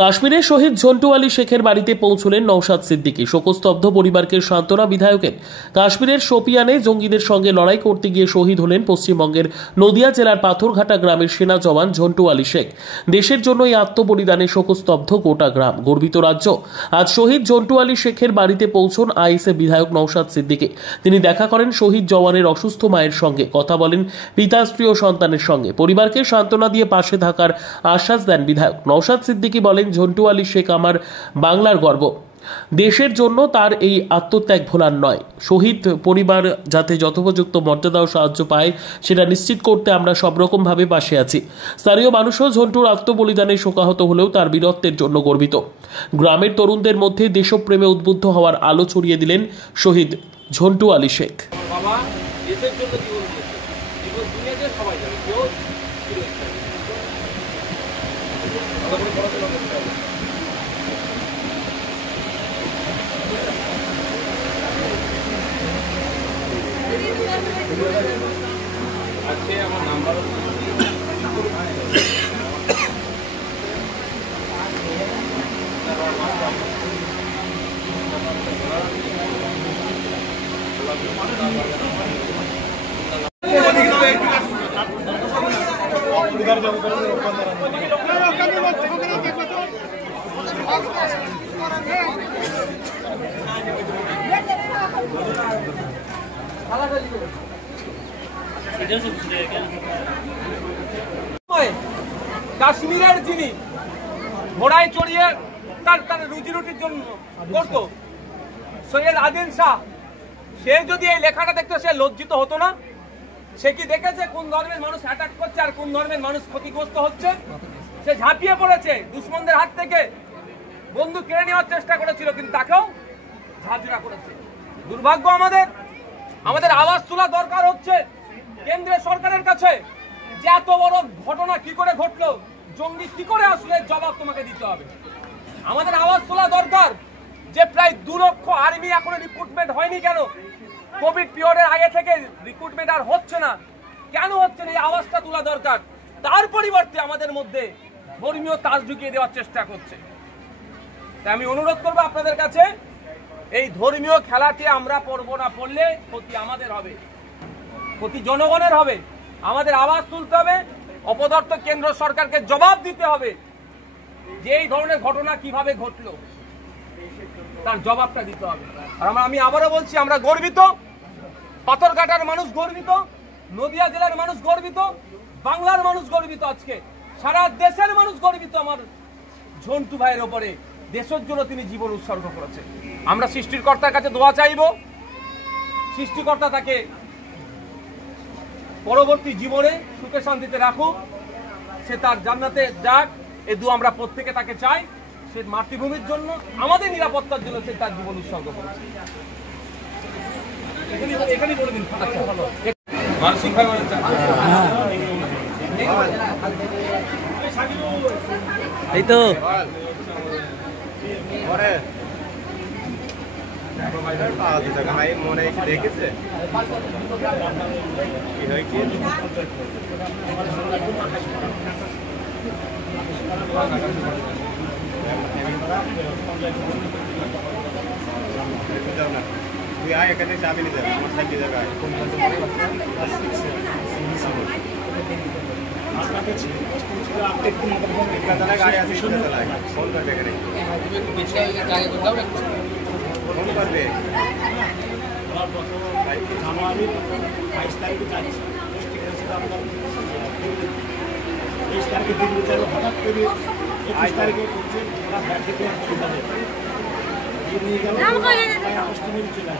কাশ্মীরের শহীদ ঝন্টু আলী শেখের বাড়িতে পৌঁছলেন নওশাদ সিদ্দিকী। শোকস্তব্ধ পরিবারকে সান্ত্বনা বিধায়কের। কাশ্মীরের শোপিয়ানে জঙ্গিদের সঙ্গে লড়াই করতে গিয়ে শহীদ হলেন পশ্চিমবঙ্গের নদিয়া জেলার পাথরঘাটা গ্রামের সেনা জওয়ান ঝন্টু আলী শেখ। দেশের জন্য এই আত্মবলিদানে শোকস্তব্ধ গোটা গ্রাম, গর্বিত রাজ্য। আজ শহীদ ঝন্টু আলী শেখের বাড়িতে পৌঁছন আইএসএফ বিধায়ক নওশাদ সিদ্দিকী। তিনি দেখা করেন শহীদ জওয়ানের অসুস্থ মায়ের সঙ্গে, কথা বলেন পিতাস্ত্রী ও সন্তানের সঙ্গে। পরিবারকে সান্ত্বনা দিয়ে পাশে থাকার আশ্বাস দেন বিধায়ক। নওশাদ সিদ্দিকী বলেন, ঝন্টু আলী শেখ আমার বাংলার গর্ব। দেশের জন্য তার এই আত্মত্যাগ ভোলার নয়। শহীদ পরিবার যাতে যথোপযুক্ত মর্যাদা ও সাহায্য পায় সেটা নিশ্চিত করতে আমরা সব রকম ভাবে পাশে আছি। স্থানীয় মানুষও ঝন্টুর আত্মবলিদানে শোকাহত হলেও তার বীরত্বের জন্য গর্বিত। গ্রামের তরুণদের মধ্যে দেশপ্রেমে উদ্বুদ্ধ হওয়ার আলো ছড়িয়ে দিলেন শহীদ ঝন্টু আলী শেখ। আজকে আমার নাম্বার কাশ্মীরের যিনি ঘোড়ায় চড়িয়ে তার রুজি রুটির জন্য করতো সৈয়দ আদিল শাহ, সে যদি এই লেখাটা দেখতো সে লজ্জিত হতো না? সে কি দেখেছে কোন ধর্মের মানুষ অ্যাটাক করছে আর কোন ধর্মের মানুষ ক্ষতিগ্রস্ত হচ্ছে? সে ঝাঁপিয়ে পড়েছে দুশমনদের হাত থেকে, বন্দুক কেড়ে নেওয়ার চেষ্টা করেছিল, কিন্তু তাকেও ঝাঁঝরা করেছে। দুর্ভাগ্য আমাদের আওয়াজ তোলা দরকার হচ্ছে কেন্দ্রীয় সরকারের কাছে, যে এত বড় ঘটনা কি করে ঘটলো, জঙ্গি কি করে আসলে, জবাব তোমাকে দিতে হবে। আমাদের আওয়াজ তোলা দরকার যে প্রায় 2 লক্ষ আর্মি এখনো রিক্রুটমেন্ট হয়নি কেন? কোভিড পিরিয়ডের আগে থেকে রিক্রুটমেন্ট আর হচ্ছে না, কেন হচ্ছে না? এই আওয়াজটা তোলা দরকার। তার পরিবর্তে আমাদের মধ্যে ধর্মীয় তাস ঢুকিয়ে দেওয়ার চেষ্টা করছে। তাই আমি অনুরোধ করবো আপনাদের কাছে, এই ধর্মীয় খেলাতে আমরা পড়বো না, পড়লে ক্ষতি আমাদের হবে, ক্ষতি জনগণের হবে। আমাদের আওয়াজ তুলতে হবে, অপদার্থ কেন্দ্র সরকারকে জবাব দিতে হবে যে এই ধরনের ঘটনা কিভাবে ঘটলো, তার জবাবটা দিতে হবে। আর আমি আবারও বলছি, আমরা গর্বিত, পাথরঘাটার মানুষ গর্বিত, নদিয়া জেলার মানুষ গর্বিত, বাংলার মানুষ গর্বিত, আজকে সারা দেশের মানুষ গর্বিত আমার ঝন্টু ভাইয়ের ওপরে। দেশের জন্য তিনি জীবন উৎসর্গ করেছেন। আমরা সৃষ্টিকর্তার কাছে দোয়া চাইব, সৃষ্টিকর্তা তাকে পরবর্তী জীবনে সুখে শান্তিতে রাখুক, সে তার জান্নাতে যাক, এই দোয়া আমরা প্রত্যেকে তাকে চাই। সে মাতৃভূমির জন্য, আমাদের নিরাপত্তার জন্য সে তার জীবন উৎসর্গ করেছে। এখানেই বলে দিন। আচ্ছা, ভালো। মানসিক ভাই এই তো মনে দেখেছে তুই আয় এখানে চাবি নিতে আমার সাইকেল জায়গায় গাড়ি আছে, ফোন করবে এখানে, ফোন করবে। জানুয়ারি 22 তারিখে যাচ্ছি, 23 তারিখে দিন বিচার হঠাৎ করে 21 তারিখে করছে ওরা ব্যাট থেকে নিয়ে গেল, অষ্টমী চলে